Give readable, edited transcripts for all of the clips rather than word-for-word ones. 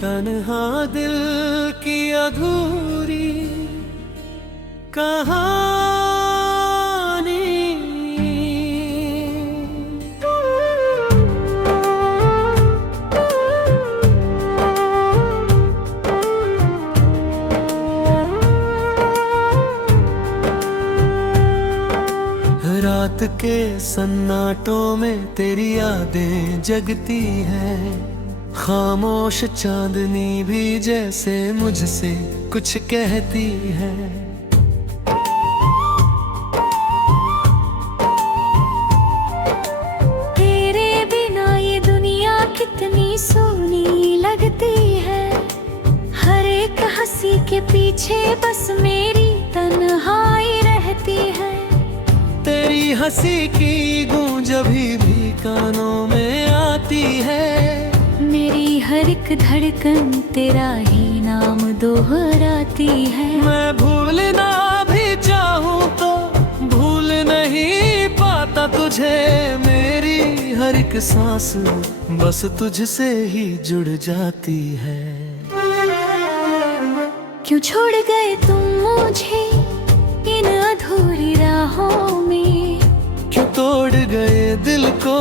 तन्हा दिल की अधूरी कहानी। रात के सन्नाटों में तेरी यादें जगती हैं, खामोश चांदनी भी जैसे मुझसे कुछ कहती है। तेरे बिना ये दुनिया कितनी सोनी लगती है, हर एक हंसी के पीछे बस मेरी तन्हाई रहती है। तेरी हंसी की गूंज अभी भी कानों में आती है, मेरी हर एक धड़कन तेरा ही नाम दोहराती है। मैं भूलना भी चाहूँ तो भूल नहीं पाता तुझे, मेरी हर एक सांस बस तुझसे ही जुड़ जाती है। क्यों छोड़ गए तुम मुझे इन अधूरी राहों में, क्यों तोड़ गए दिल को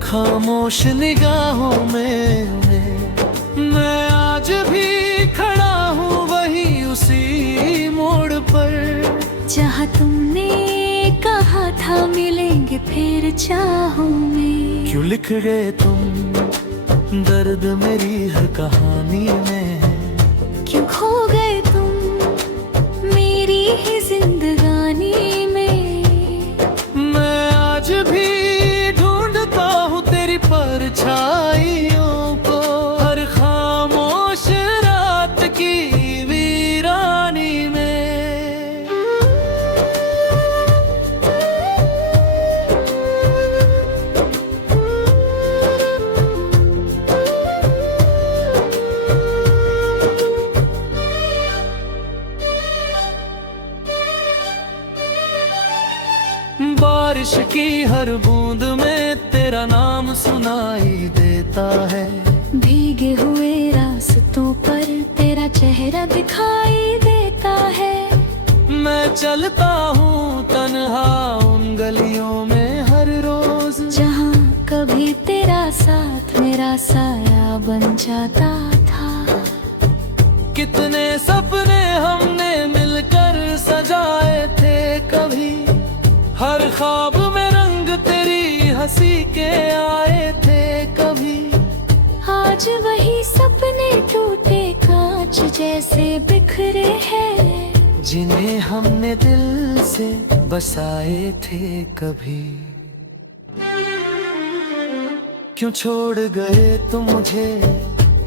खामोश निगाहों में। मैं आज भी खड़ा हूँ वही उसी मोड़ पर, जहाँ तुमने कहा था मिलेंगे फिर चाहूं मैं। क्यों लिख गए तुम दर्द मेरी हर कहानी में, क्यों खो गए तुम मेरी ही जिंदगानी में। मैं आज भी ढूंढता हूँ तेरी परछाइयों को, हर खामोश रात की वीरानी में। बारिश की हर बूंद में तेरा नाम सुनाई देता है, भीगे हुए रास्तों पर तेरा चेहरा दिखाई देता है। मैं चलता हूँ तन्हा उन गलियों में हर रोज, जहाँ कभी तेरा साथ मेरा साया बन जाता था। कितने सपने हमने मिलकर सजाए थे कभी, हर ख्वाब में रंग तेरी हंसी के आए थे कभी। आज वही सपने टूटे कांच जैसे बिखरे हैं, जिन्हें हमने दिल से बसाए थे कभी। क्यों छोड़ गए तुम मुझे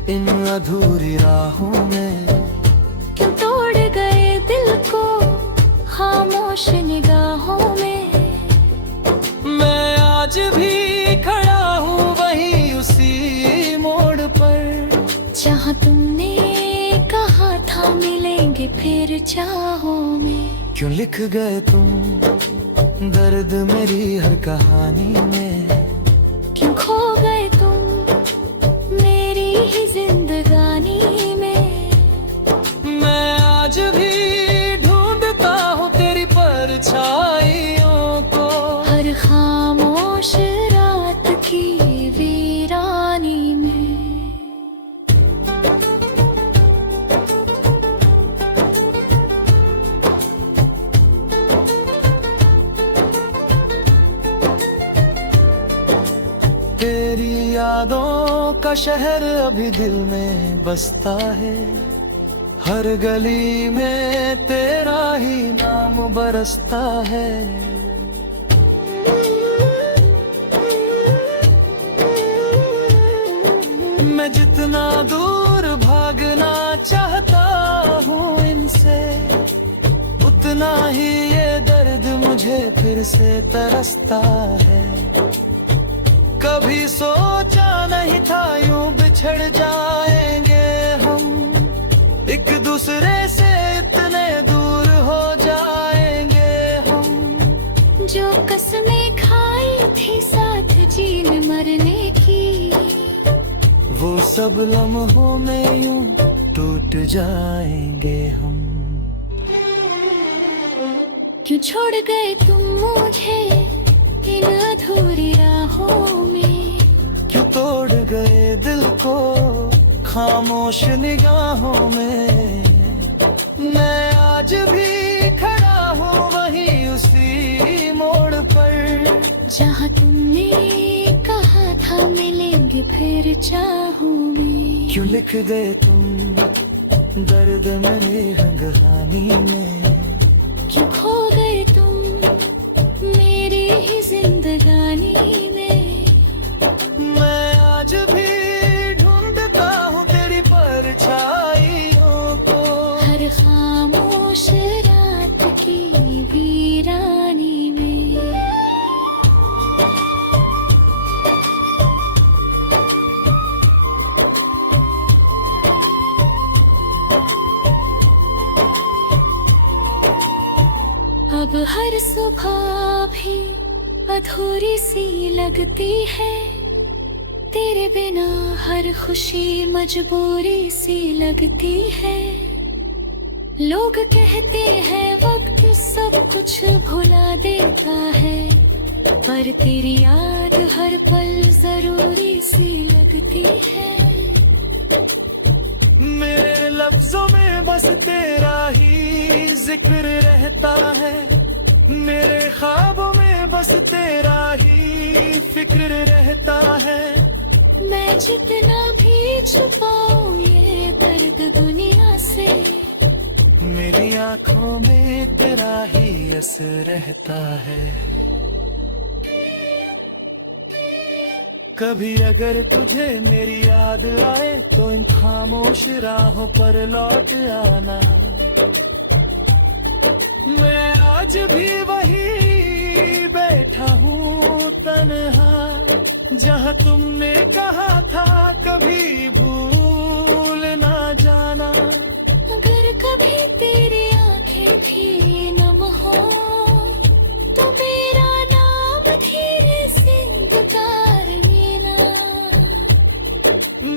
इन अधूरी राहों में, क्यों तोड़ गए दिल को खामोश निगाहों में। मैं आज भी खड़ा हूँ वही उसी मोड़ पर, जहाँ तुमने कहा था मिलेंगे फिर चाहों में। क्यों लिख गए तुम दर्द मेरी हर कहानी में, क्यों खो गए तुम मेरी ही जिंदगानी में। मैं आज भी ढूंढता हूँ तेरी परछाइयों को, हर खामोश रात की वीरानी में। तेरी यादों का शहर अभी दिल में बसता है, हर गली में तेरा ही नाम बरसता है। मैं जितना दूर भागना चाहता हूँ इनसे, उतना ही ये दर्द मुझे फिर से तरसता है। कभी सोचा नहीं था यूं बिछड़ जाएंगे हम, एक दूसरे से इतने दूर हो जाएंगे हम। जो कसमें खाई थी साथ जीने मरने की, वो सब लम्हों में यूं टूट जाएंगे हम। क्यों छोड़ गए तुम मुझे इन अधूरी राहों में, क्यों तोड़ गए दिल को खामोश निगाहों में। मैं आज भी खड़ा हूँ वहीं उसी मोड़ पर, जहाँ तुमने कहा था मिलेंगे फिर चाहूँ में। क्यों लिख गए तुम दर्द मेरे रंगहानी में, क्यों खो गए तुम मेरी ही जिंदगानी में। मैं आज भी ढूंढता हूँ तेरी परछाइयों को, हर खामोश रात की वीरानी में। अब हर सुबह भी अधूरी सी लगती है, तेरे बिना हर खुशी मजबूरी सी लगती है। लोग कहते हैं वक्त सब कुछ भुला देता है, पर तेरी याद हर पल जरूरी सी लगती है। मेरे लफ्जों में बस तेरा ही जिक्र रहता है, मेरे ख्वाबों में बस तेरा ही फिक्र रहता है। मैं जितना भी छुपाऊं ये दर्द दुनिया से, मेरी आंखों में तेरा ही असर रहता है। कभी अगर तुझे मेरी याद आए तो इन खामोश राहों पर लौट आना। मैं आज भी वही बैठा हूँ तन्हा, जहाँ तुमने कहा था कभी भूल ना जाना। अगर कभी तेरी आंखें भी नम हो तो मेरा नाम धीरे से पुकार लेना।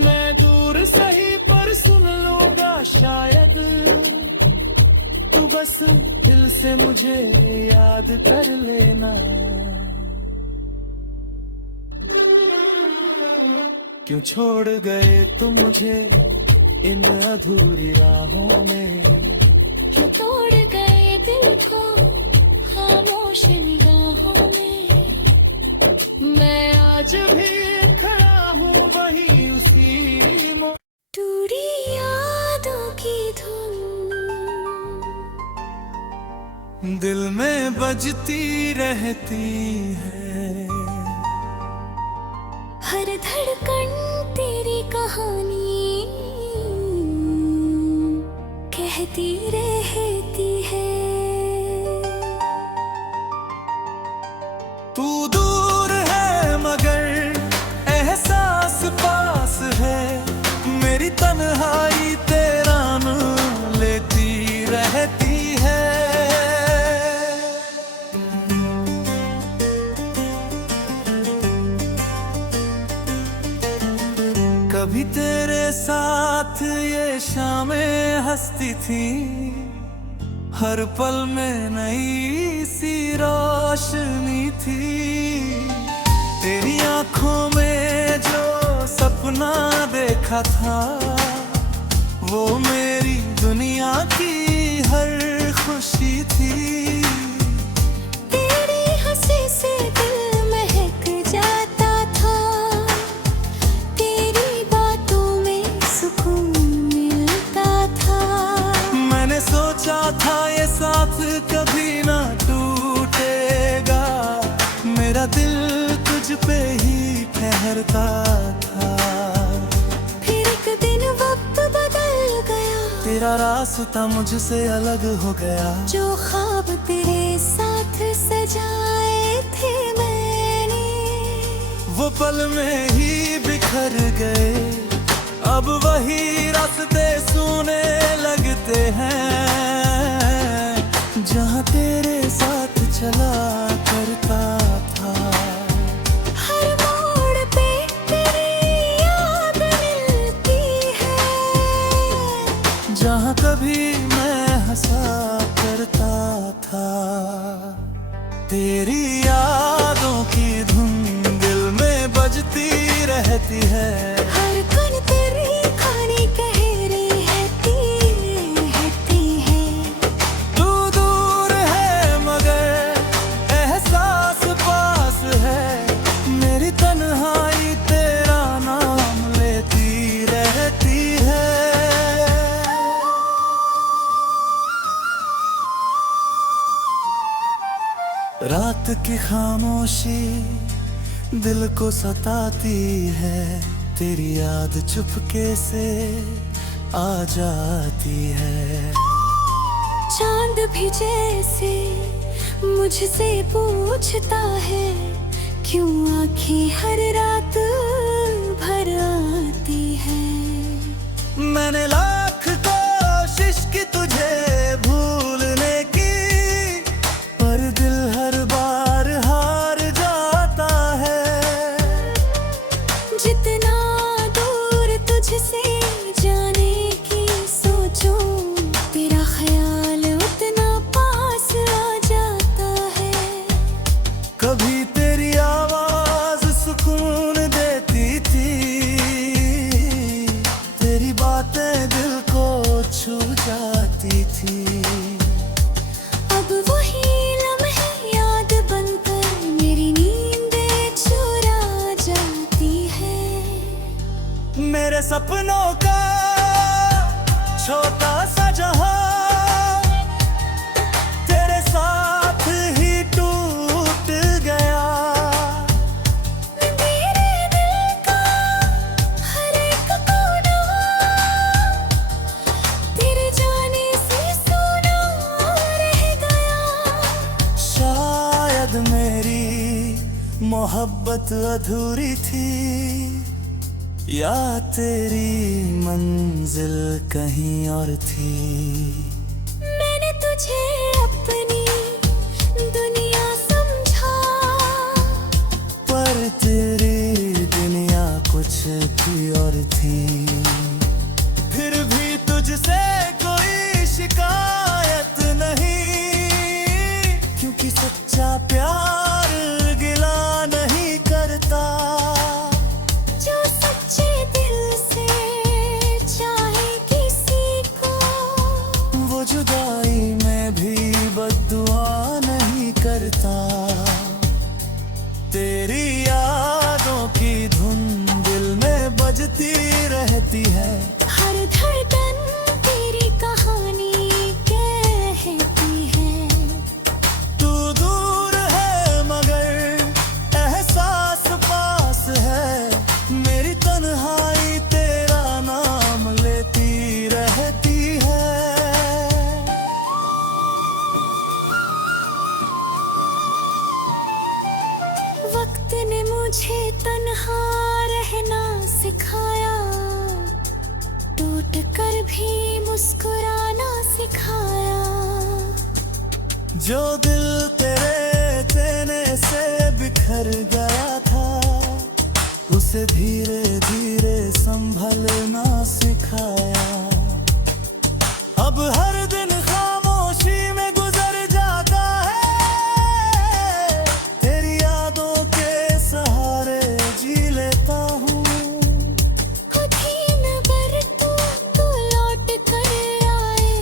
मैं दूर सही पर सुन लूंगा शायद, तू बस दिल से मुझे याद कर लेना। क्यों छोड़ गए तुम मुझे इन अधूरी राहों में, क्यों तोड़ गए दिल को खामोश निगाहों में। मैं आज भी खड़ा हूँ वहीं उसी मोड़। टूटी यादों की धुन दिल में बजती रहती है, हर धड़कन तेरी कहानी कहती रहती है। तू दूर है मगर एहसास पास है, मेरी तन्हाई तेरा नाम लेती रहती है। कभी तेरे साथ ये शामें हंसती थी, हर पल में नई सी रोशनी थी। तेरी आंखों में जो सपना देखा था, वो मेरी दुनिया की हर खुशी थी। तेरी हंसी से दिल महक जाता था, तेरी बातों में सुकून मिलता था। मैंने सोचा था ये साथ कभी ना टूटेगा, मेरा दिल तुझ पे ही ठहरता था। फिर एक दिन वक्त बदल गया, तेरा रास्ता मुझसे अलग हो गया। जो ख्वाब तेरे साथ सजाए थे मैंने, वो पल में ही बिखर गए। अब वही रास्ते सुने लगते हैं, जहाँ तेरे साथ चला करता था। हर मोड़ पे तेरी याद मिलती जहाँ कभी मैं हंसा करता था। तेरी यादों की धुन दिल में बजती रहती है। हर कण तेरी कहानी कह रही रहती है। तू दूर है मगर एहसास पास है। मेरी तन्हाई तेरा नाम लेती रहती है। रात की खामोशी दिल को सताती है। तेरी याद चुपके से आ जाती है। चांद भी जैसे मुझसे पूछता है, क्यों आँखें हर रात भर आती है। मैंने लाख कोशिश की तुझे भूलने की, पर दिल हर बार हार जाता है। जितना दूर तुझसे जाने की सोचूं, तेरा ख्याल उतना पास आ जाता है। कभी तेरी आवाज सुकून देती थी। तेरी बातें दिल को छू जाती थी। अब वही लम्हे याद बनकर मेरी नींदें चुरा जाती है। मेरे सपनों का छोटा सा जहां तेरे साथ ही टूट गया। मेरे दिल का हर एक कोना तेरे जाने से सोना रह गया। शायद मेरी मोहब्बत अधूरी थी, या तेरी मंजिल कहीं और थी। मैंने तुझे अपनी दुनिया समझा, पर तेरी दुनिया कुछ भी और थी। फिर भी तुझसे कोई शिकायत नहीं, क्योंकि सच्चा प्यार गिला नहीं करता। जो सच्चे दिल से चाहे किसी को, वो जुदाई में भी बद्दुआ नहीं करता। तेरी यादों की धुन दिल में बजती रहती है। हर धड़कन तेरी कहानी कहती है। तू दूर है मगर एहसास पास है। मेरी तन्हाई तेरा नाम लेती रहती है। वक्त ने मुझे तन्हा रहना सिखाया, टूट कर भी मुस्कुराना सिखाया। जो दिल तेरे देने से बिखर गया था, उसे धीरे धीरे संभलना सिखाया। अब हर दिन खामोशी में गुजर जाता है। तेरी यादों के सहारे जी लेता हूँ। कठिन पर तू लौट कर आए,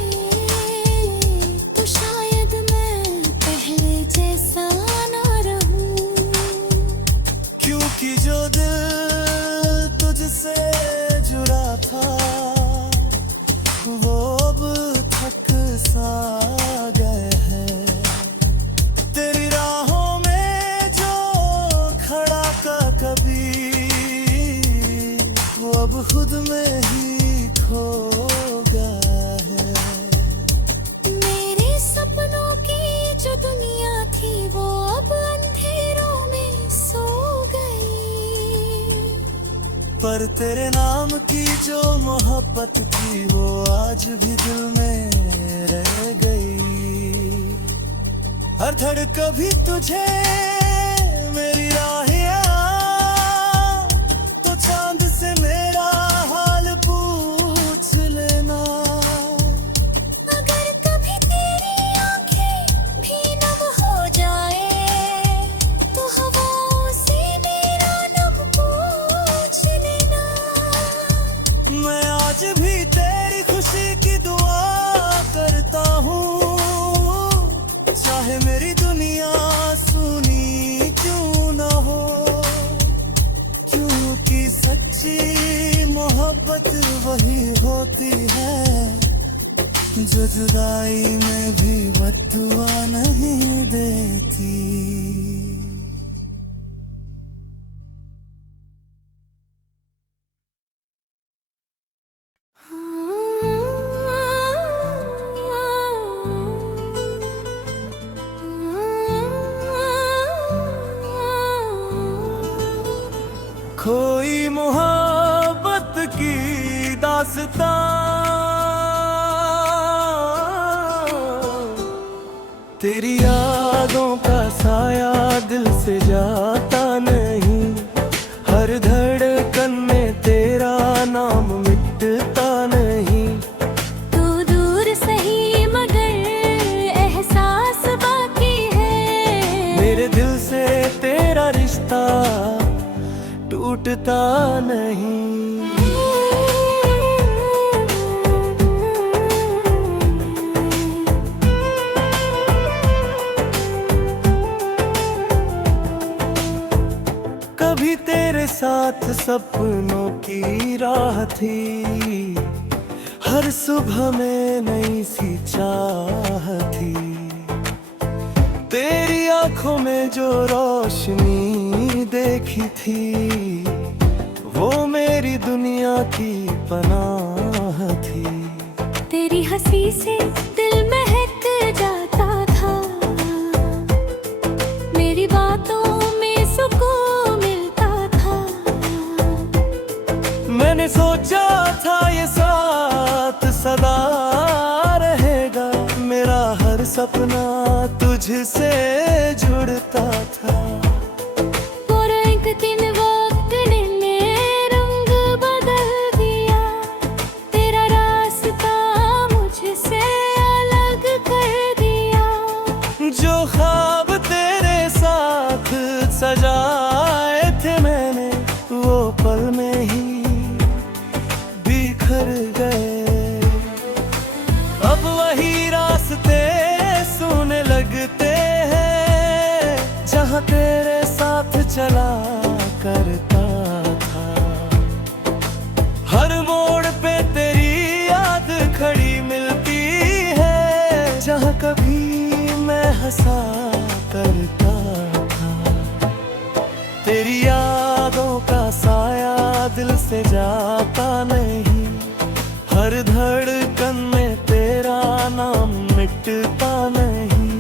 तो शायद मैं पहले जैसा ना रहूं। क्योंकि जो दिल तुझसे जुड़ा था, वो अब थक सा गया है। तेरी राहों में जो खड़ा का कभी, वो अब खुद में ही खो गया है। मेरे सपनों की जो दुनिया थी, वो अब अंधेरों में सो गई। पर तेरे नाम की जो मोहब्बत थी, वो आज भी दिल में रह गई। हर धड़ कभी तुझे मेरी राहिया, तो चांद से मेरा हाल पूछ लेना। आज भी तेरी खुशी की दुआ करता हूँ, चाहे मेरी दुनिया सुनी क्यों न हो, क्योंकि सच्ची मोहब्बत वही होती है जो जुदाई में भी बद्दुआ नहीं देती। खोई मोहब्बत की दास्तां, तेरी यादों का साया दिल से जाता नहीं, हर धड़कन में तेरा नाम मिटता नहीं। तू दूर सही मगर एहसास बाकी है, मेरे दिल से तेरा रिश्ता टूटता नहीं। कभी तेरे साथ सपनों की राह थी, हर सुबह में नई सी चाह थी, तेरी आंखों में जो रोशनी देखी थी वो मेरी दुनिया की पनाह थी। तेरी हंसी से दिल महक जाता था, मेरी बातों में सुकून मिलता था। मैंने सोचा था ये साथ सदा रहेगा, मेरा हर सपना तुझसे जुड़ता था। और एक दिन वक्त ने रंग बदल दिया, तेरा रास्ता मुझसे अलग कर दिया। जो ख्वाब तेरे साथ सजाए थे मैंने, वो पल में ही बिखर गए। अब वही रास्ते सुने लगते हैं जहाँ तेरे साथ चला करता था। हर मोड़ पे तेरी याद खड़ी मिलती है, जहाँ कभी मैं हंसा करता था। तेरी यादों का साया दिल से जाता नहीं, हर धड़कन में तेरा नाम मिटता नहीं।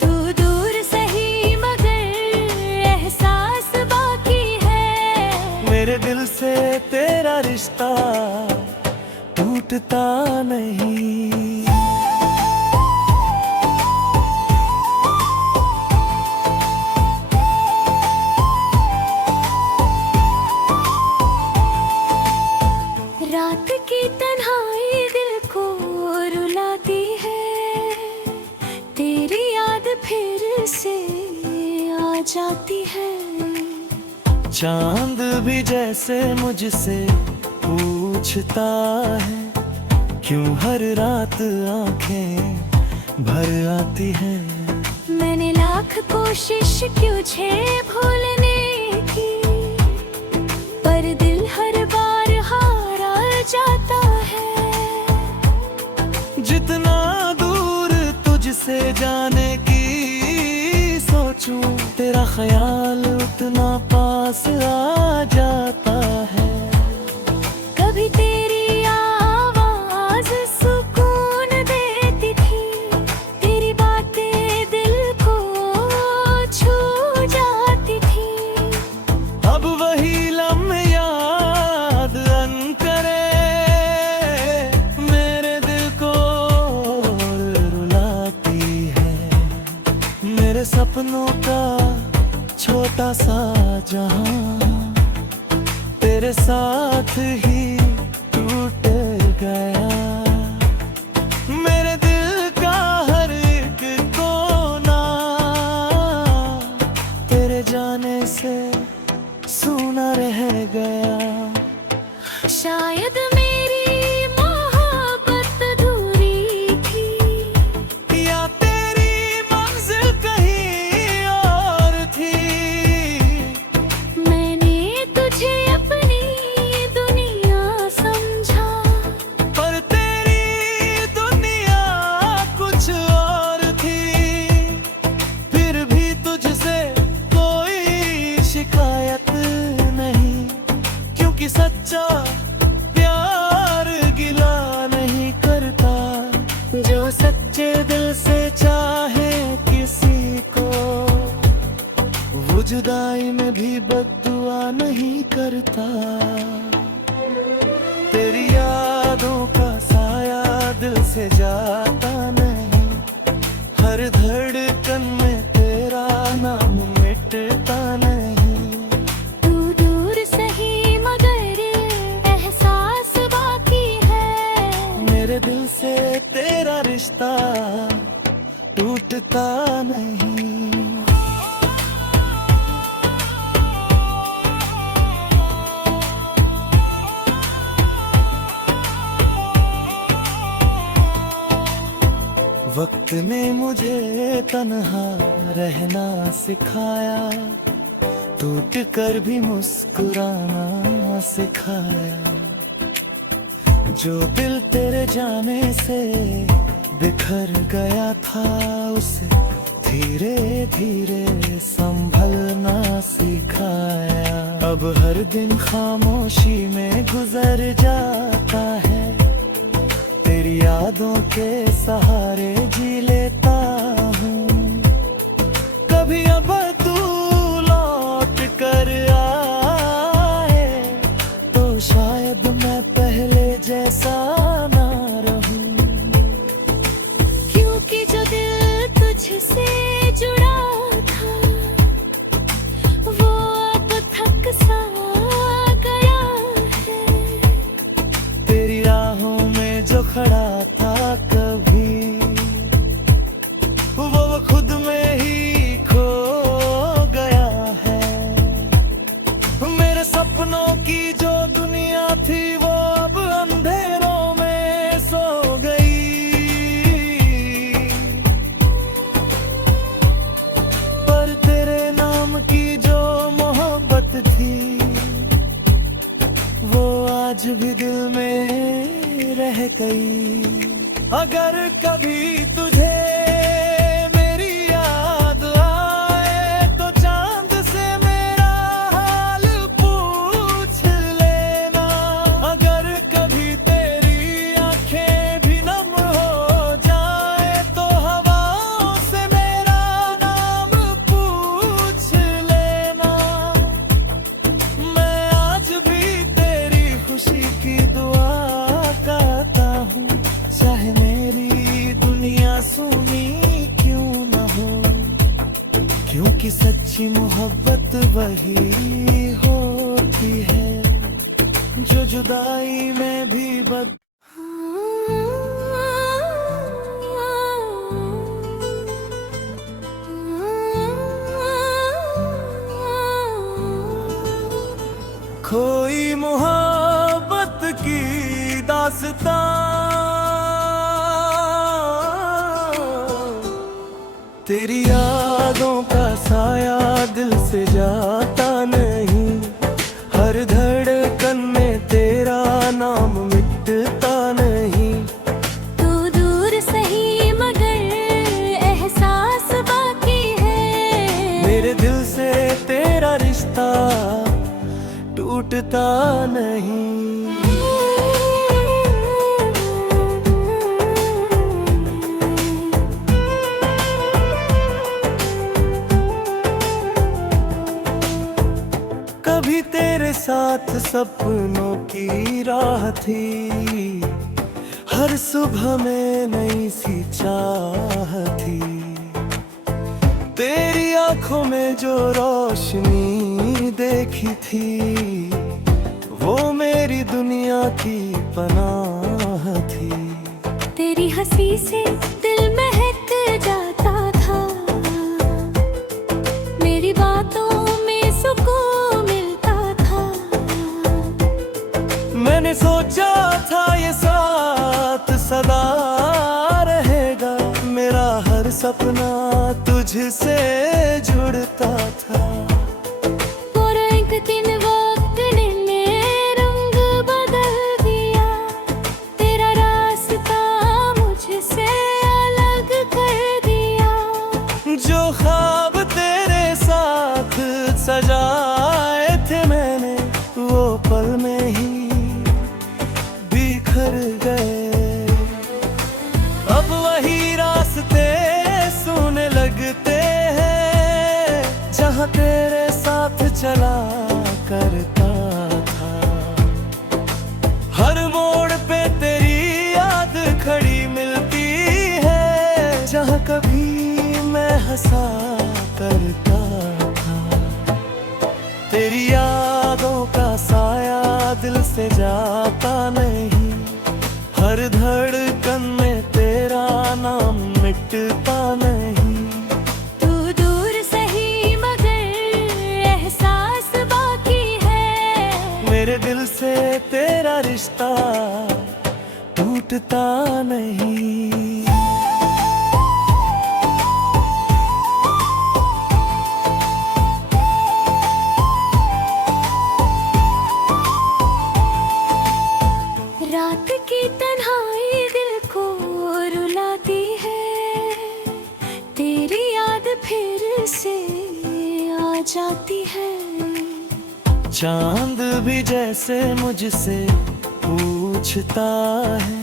तू दूर सही मगर एहसास बाकी है, मेरे दिल से तेरा रिश्ता टूटता नहीं। रात की तन्हाई दिल को रुलाती है, तेरी याद फिर से आ जाती है। चांद भी जैसे मुझसे पूछता है, क्यों हर रात आंखें भर आती है। मैंने लाख कोशिश की तुझे भूलने की, पर दिल हर बार हारा जाता है। जितना दूर तुझसे जाने की सोचूं, तेरा ख्याल उतना पास आ जाता है। कभी तेरी आवाज सुकून देती थी, तेरी बातें दिल को छू जाती थी। अब वही लम्हे याद अन करे, मेरे दिल को रुलाती है। मेरे सपनों का छोटा सा जहां तेरे साथ ही टूट गया। मेरे दिल का हर एक कोना तेरे जाने से सूना रह गया। शायद मेरी रिश्ता टूटता नहीं। वक्त ने मुझे तन्हा रहना सिखाया, टूट कर भी मुस्कुराना सिखाया। जो दिल तेरे जाने से बिखर गया था, उसे धीरे धीरे संभलना सिखाया। अब हर दिन खामोशी में गुजर जाता है, तेरी यादों के सहारे जी लेता हूँ। कभी अब तू लौट कर आए तो शायद मैं पहले जैसा ना रहूं। क्योंकि जो दिल तुझसे जुड़ा था वो अब थक सा गया है। तेरी राहों में जो खड़ा था कभी, वो खुद में ही खो गया है। मेरे सपनों की जो दुनिया थी वो अब अंधेरों में सो गई। पर तेरे नाम की जो मोहब्बत थी वो आज भी दिल में रह गई। अगर कभी तुझे मेरी याद आए तो चांद से मेरा हाल पूछ लेना। अगर कभी तेरी आंखें भी नम हो जाए तो हवाओं से मेरा नाम पूछ लेना। मैं आज भी तेरी खुशी की दुआ करता हूँ, चाहे मेरी दुनिया सुनी क्यों न हो। क्योंकि सच्ची मोहब्बत वही होती है जो जुदाई में भी बद खोई मोहब्बत की दास्तां। तेरी यादों का साया दिल से जाता नहीं, हर धड़कन में तेरा नाम मिटता नहीं। तू दूर सही मगर एहसास बाकी है, मेरे दिल से तेरा रिश्ता टूटता नहीं। कभी तेरे साथ सपनों की राह थी, हर सुबह में नई सी चाह थी। तेरी आंखों में जो रोशनी देखी थी वो मेरी दुनिया की पनाह थी। तेरी हंसी से दिल महक जाता था, मेरी बातों में सुकून मिलता था। मैंने सोचा था ये साथ सदा रहेगा, मेरा हर सपना तुझसे जुड़ता था। और एक दिन वक्त ने रंग बदल दिया, तेरा रास्ता मुझसे अलग कर दिया। जो ख्वाब तेरे साथ सजाए थे मैंने वो पल में ही बिखर गए। अब वही रास्ते सुने लगते हैं जहाँ तेरे साथ चला करता था। हर मोड़ पे तेरी याद खड़ी मिलती है, जहाँ कभी मैं हंसा करता था। तेरी यादों का साया दिल से जाता नहीं, हर धड़कन में तेरा मिटता नहीं। तू दूर सही मगर एहसास बाकी है। मेरे दिल से तेरा रिश्ता टूटता नहीं। रात की तन्हाई दिल को रुलाती है। तेरी याद फिर से आ जाती है। चांद भी जैसे मुझसे पूछता है,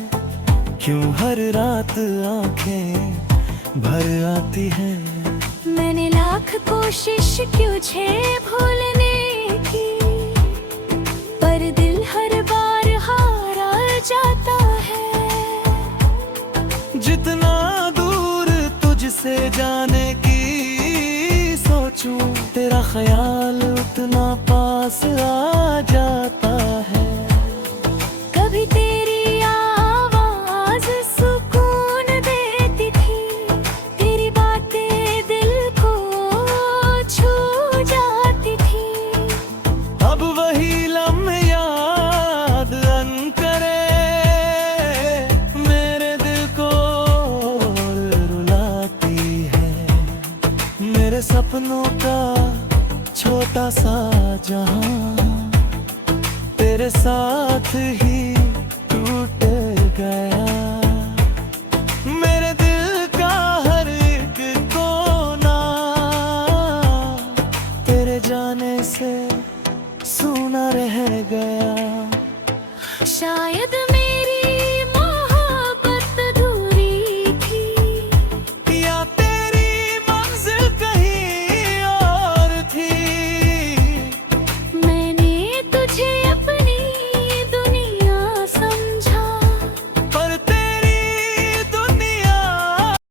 क्यों हर रात आंखें भर आती है। मैंने लाख कोशिश की तुझे भूलने की, पर दिल हर बार हारा जाता है। जितना दूर तुझसे जाने की सोचूं, तेरा ख्याल उतना पास आ जाता है। कभी तेरी आवाज सुकून देती थी, तेरी बातें दिल को छू जाती थी। अब वही लम्हे याद करे मेरे दिल को रुलाती है। मेरे सपनों का छोटा सा जहां तेरे साथ ही